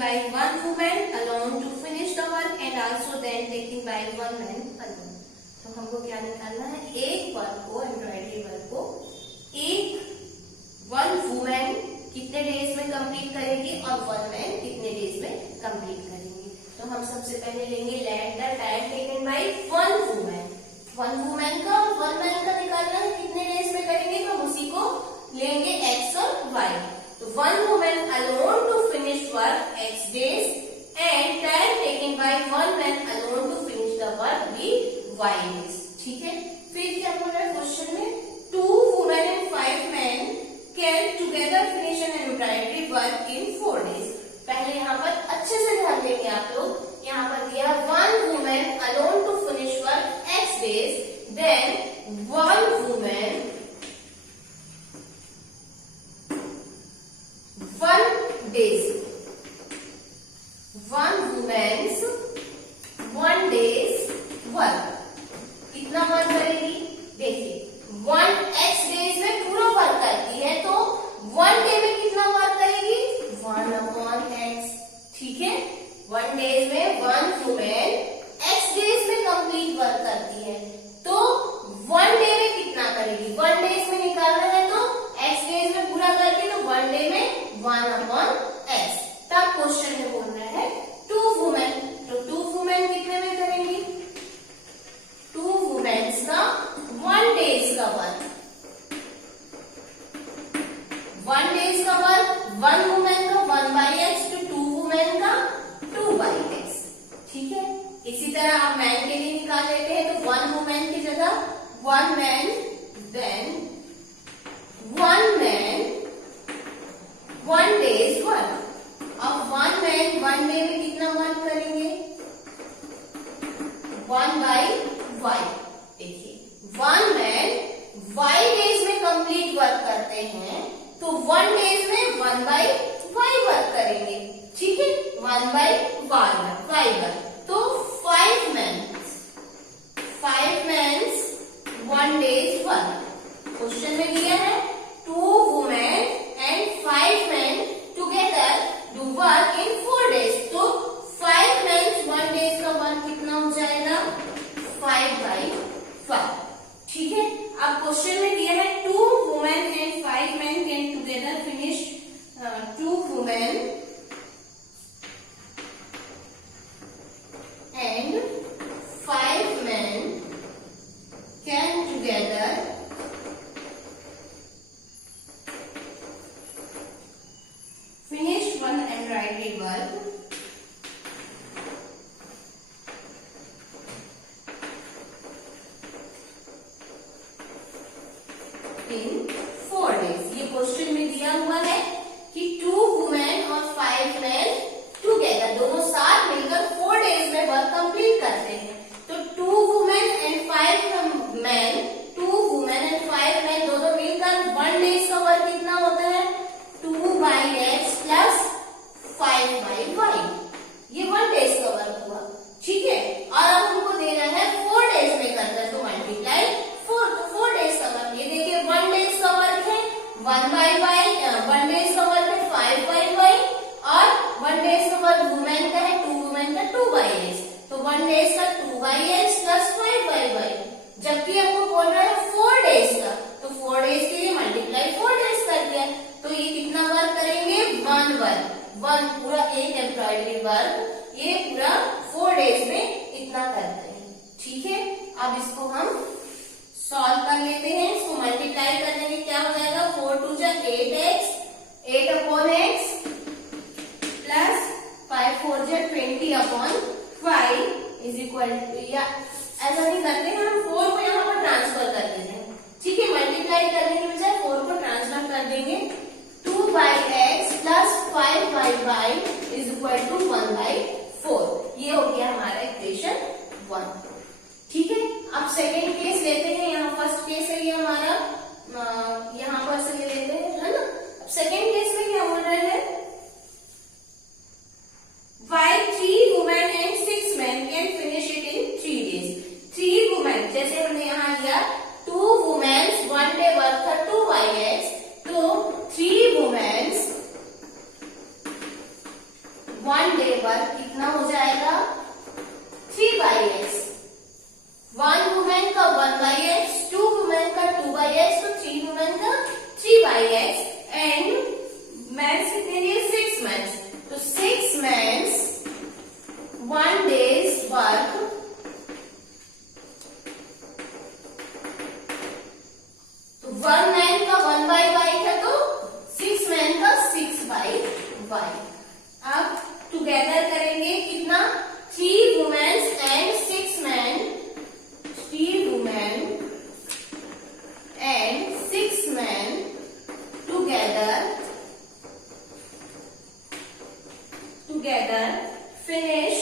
by one woman alone to finish the work and also then taken by one man alone. तो हमको क्या निकालना है, एक वर्क को, एम्ब्रॉयडरी वर्क को एक वन वुमेन कितने डेज में कंप्लीट करेगी और वन मैन कितने डेज में कंप्लीट करेंगे. तो हम सबसे पहले लेंगे let the time taken by one women. One women का और वन मैन का निकालना है कितने डेज में करेंगे, तो उसी को लेंगे एक्स और वाई. तो one women alone to finish work X days and time taken by one man alone to finish the work be Y days. ठीक है. फिर क्या बोल रहा है क्वेश्चन में, 2 women and 5 men can together finish an embroidery work in 4 days. पहले यहाँ पर अच्छे से ध्यान देंगे आप लोग. यहाँ पर दिया 1 woman alone to finish work x days, then 1 woman 1 days, 1 woman's 1 day's work. कितना वर्क करेगी, देखिए 1 x डेज में पूरा वर्क करती है, तो 1 डे में कितना वर्क करेगी, 1/x. ठीक है. 1 डेज में 1 वुमेन x डेज में कंप्लीट वर्क करती है, तो 1 डे में कितना करेगी, 1 डेज में निकालना है तो x डेज में पूरा करके, तो 1 डे में 1/x. तब क्वेश्चन में बोल रहा है 2 वुमेन, तो 2 वुमेन कितने में करेंगी, 2 वुमेन्स का 1 डेज का वर्क, 1 डेज का वर्क 1 वुमेन का 1/x, तो 2 वुमेन का 2/x. ठीक है. इसी तरह आप मैन के लिए निकाल लेते हैं, तो 1 वुमेन की जगह 1 man, then 1 man 1 days work. अब 1 मैन 1 डे में कितना वर्क करेंगे, 1/y. देखिए 1 मैन y डेज में कंप्लीट वर्क करते हैं, तो 1 डेज में 1/y वर्क करेंगे. ठीक है. 1/y वर्क, तो 5 मैन्स 1 डेज वर्क. क्वेश्चन में दिया है 2 women and 5 man together do work in 4 days. तो 5 मैन्स 1 डेज का वर्क कितना हो जाएगा, 5/5. ठीक है. अब क्वेश्चन में दिया है 2 women and 5 man can together finish, 2 women and 5 men can together finish one embroidery work in 4 days. ये क्वेश्चन में दिया हुआ है कि 2 वुमेन और 5 मैन टुगेदर, दोनों साथ मिलकर 4 डेज में वर्क कंप्लीट करते हैं. तो 2 women and 5 man, 2 women and 5 man दोनों मिलकर 1 डेज का वर्क कितना होता है, 2/x प्लस 5/y. ये 1 डेज का वर्क हुआ. ठीक है. और अब हमको देना है 4 डेज में करकर, तो मल्टीप्लाई 4, तो 4 डेज का वर्क. ये देखिए 1 डेज का वर्क है 1/y, 1 डेज का वर्क है 5/y, और 1 डेज का वर्क वुमेन का है 2 वुमेन का 2/x, तो 1 डेज का 2/x प्लस 5/y. जबकि हमको बोल रहा है 4 डेज का, तो 4 डेज के लिए मल्टीप्लाई 4 डेज कर दिया, तो ये कितना वर्क करेंगे, 1 वर्क, 1 पूरा एक एम्ब्रॉयडरी वर्क, ये पूरा 4 डेज में इतना करते हैं. ठीक है. अब इसको हम सॉल्व कर लेते हैं. इसको मल्टीप्लाई करने में क्या हो जाएगा, 4 2 जा 8x, 8/x प्लस 5 4 जा 20/5 इज इक्वल टू, या ऐसा नहीं करते हैं, हम 4 को यहाँ पर ट्रांसफर कर देते हैं. ठीक है. मल्टीप्लाई करने के बजाय 4 को ट्रांसफर कर देंगे, 2/x plus 5/y is equal to 1/4. ये हो गया हमारा इक्वेशन 1. ठीक है. अब सेकेंड केस लेते हैं. यहाँ फर्स्ट केस है ये हमारा, यहाँ पर से ले लेते हैं, है ना. अब सेकेंड केस में क्या बोल रहे हैं, why 3 women and 6 men can finish it in 3 days. 3 women, जैसे हमने यहाँ लिया 2 women 1 day वर्क था 2/x, तो 3 women 1 डे वर्क कितना हो जाएगा 3/x। 1 वुमेन का 1/x, 2 वुमेन का 2/x, तो 3 वुमेन का 3/x एंड मैंस कितने लिए 6 मैंस, तो 6 मैंस 1 डेज वर्क तो 1 मैन का 1/y है तो 6 मैन का 6/y। अब टुगेदर करेंगे कितना 3 womens and 6 man, 3 women and 6 man together finish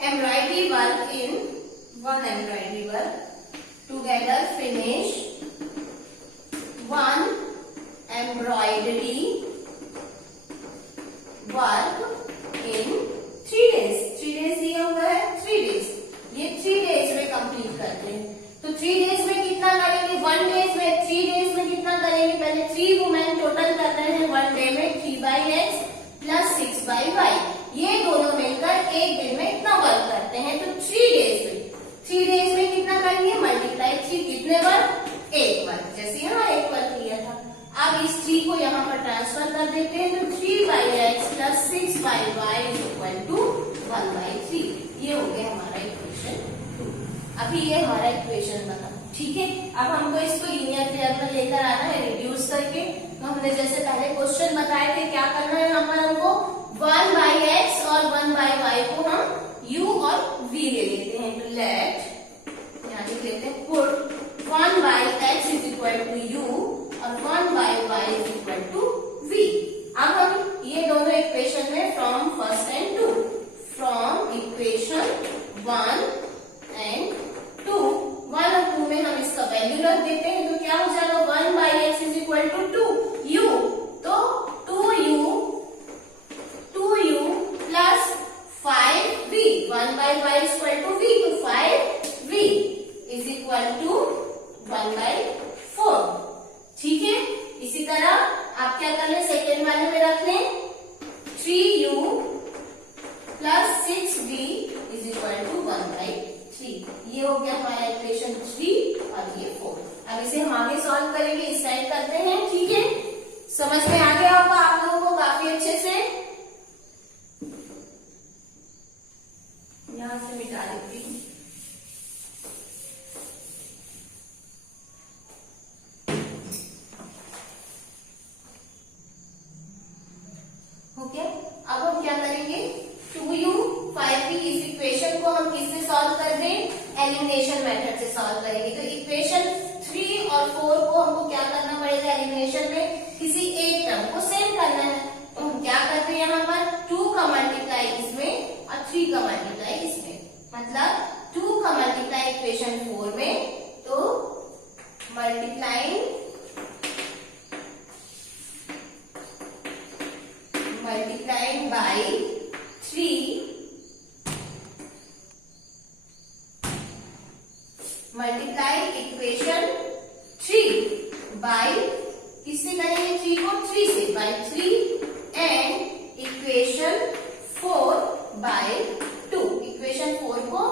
embroidery work in one embroidery work, together finish one embroidery work in 3 days। 3 days दिया हुआ है 3 days, ये 3 days में कंप्लीट करते हैं। तो 3 days में कितना करेंगे 1 days में, 3 days में कितना करेंगे पहले 3 वुमेन टोटल कर रहे हैं 1 डे में 3/x प्लस 6/y, ये दोनों मिलकर एक दिन में इतना वर्क करते हैं। तो 3 डेज में कितना करेंगे मल्टीप्लाई 3 कितने वर्क 1 वर्क, जैसे यहाँ 1 वर्क किया था। अब इस 3 को यहाँ पर ट्रांसफर कर देते हैं तो 3/x plus 6/y is equal to 1/3। ये हो गया हमारा इक्वेशन 2। अभी ये हमारा इक्वेशन बना, ठीक है। अब हमको इसको लीनियर पेयर में लेकर आना है रिड्यूस करके। तो हमने जैसे पहले क्वेश्चन बताए थे क्या करना है, यहाँ पर हमको 1/x और 1/y को हम u और v ले लेते हैं। तो लेट यहाँ लिख लेते हैं put 1/x is equal to u और 1/y is equal to v। अब हम ये दोनों इक्वेशन में from first and 2, from equation 1 and 2, 1 और 2 में हम इसका वैल्यू रख देते हैं। तो क्या हो जाएगा 1/x is equal to 2u, तो 2u plus 5v, 1/y is equal to v, तो 5v इज इक्वल टू 1/4। ठीक है, इसी तरह आप क्या कर लें सेकेंड वाले में रख लें 3u plus 6v is equal to 1/3। ये हो गया हमारा इक्वेशन 3 और ये 4। अब इसे हम आगे सॉल्व करेंगे, इस साइड करते हैं। ठीक है, समझ में आ गया होगा आप लोगों को काफी अच्छे से। यहां से मिटा देती हूँ। हो गया। अब हम क्या करेंगे 2u 5v इस इक्वेशन को हम किससे सॉल्व कर दें, एलिमिनेशन मेथड से सॉल्व करेंगे। तो इक्वेशन 3 और 4 को हमको क्या करना पड़ेगा एलिमिनेशन में, किसी एक टर्म को सेम करना है। तो हम क्या करते हैं यहाँ पर 2 का मल्टीप्लाई इसमें और 3 का मल्टीप्लाई इसमें, मतलब 2 का मल्टीप्लाई इक्वेशन 4 में, तो multiplying by 3 multiply equation 3 by किससे करेंगे 3 को 3 से, by 3 and equation 4 by 2। Equation 4 को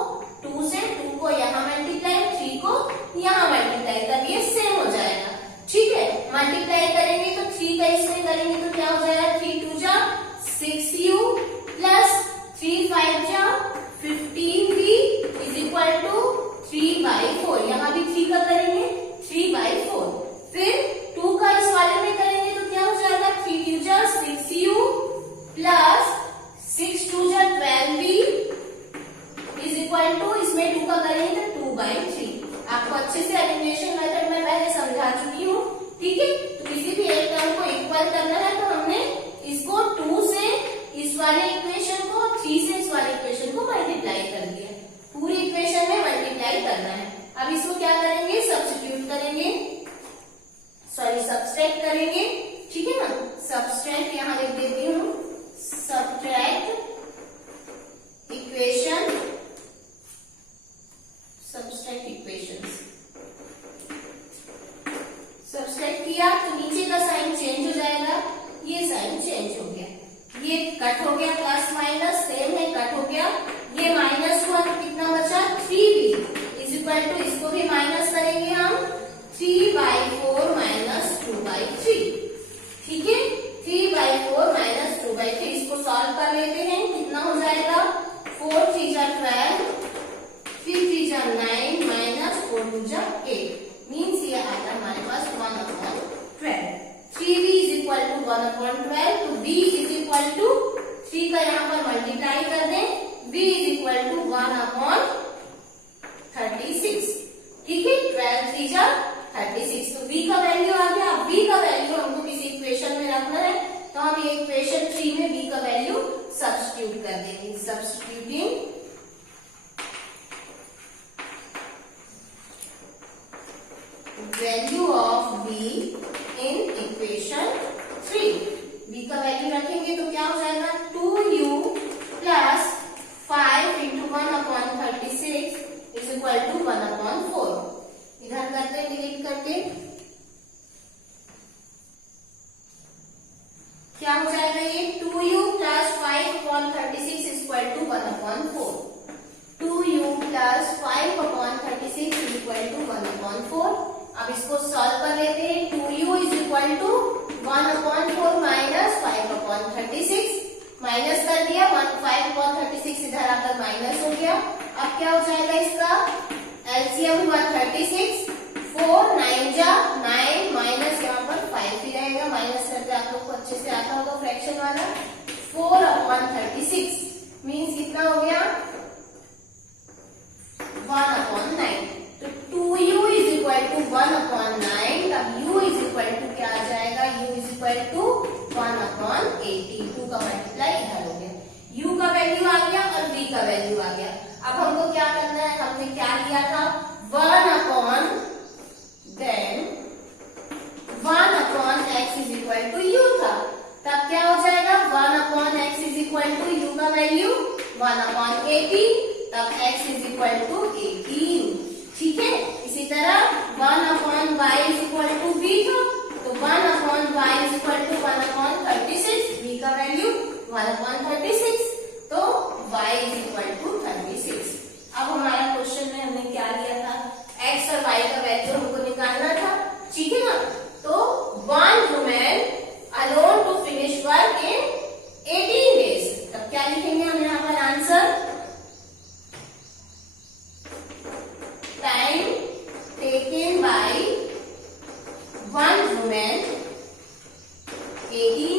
2 से, 2 को यहाँ मल्टीप्लाई 3 को यहाँ मल्टीप्लाई, तब ये सेम हो जाएगा। ठीक है, मल्टीप्लाई करेंगे तो 3 का इसमें करेंगे तो क्या हो जाएगा 3 2 जा 6u प्लस ये कट हो गया, प्लस माइनस सेम है, कट हो गया, ये माइनस हुआ तो कितना बचा 3b इज इक्वल टू, इसको भी माइनस करेंगे हम 3/4 माइनस 2/3। ठीक है, 3/4 माइनस 2/3, इसको सॉल्व कर लेते हैं, कितना हो जाएगा 4 3 जा 12, 3 3 जा 9 माइनस 4 2 जा 8, मीन्स ये आएगा हमारे पास 1/12। 3b इज इक्वल टू 1/12, तो b इज इक्वल टू 3 का यहाँ पर मल्टीप्लाई कर दें, b इज इक्वल टू 1/36। ठीक है, 12 3 जा 36, तो b का वैल्यू आ गया। अब b का वैल्यू हमको किसी इक्वेशन में रखना है, तो हम ये इक्वेशन 3 में b का वैल्यू सब्स्टिट्यूट कर देंगे। Substituting value of b in equation 3, b का वैल्यू रखेंगे तो क्या हो जाएगा 2u plus 5 into 1/36 is equal to 1/4। इधर करते हैं डिलीट करके, क्या हो जाएगा ये 2u plus 5/36 is equal to 1/4। 2u plus 5/36 is equal to 1/4। अब इसको सॉल्व कर लेते हैं, 2u is equal to 1/4 minus 5/36, minus कर दिया, 5/36 इधर आकर माइनस हो गया। अब क्या हो जाएगा इसका एलसीएम हुआ 36, 4 9 जा 9 माइनस यहाँ पर 5 ही रहेगा, माइनस करके आप लोग को अच्छे से आता होगा फ्रैक्शन वाला। 4/36 मीन्स कितना हो गया 1/9, तो 2u इज इक्वल टू 1/9, तब u इज इक्वल टू क्या आ जाएगा, u इज इक्वल टू 1/18। 2 का मल्टीप्लाई इधर हो गया, u का वैल्यू आ गया और v का वैल्यू आ गया। अब हमको क्या करना है, हमने क्या लिया था 1/x is equal to u था, तब क्या हो जाएगा 1/x is equal to u का वैल्यू 1/18, तब x इज इक्वल टू 18। ठीक है, इसी तरह 1/y is equal to v था, तो 1/y is equal to 1/36, v का वैल्यू 1/36, तो y इज इक्वल टू 36। अब हमारा क्वेश्चन में हमने क्या लिया था, x और y का वैल्यू हमको निकालना था। ठीक है ना, तो 1 woman alone to finish work in 18 days, तब क्या लिखेंगे हम यहाँ पर answer, time taken bye 1 woman 18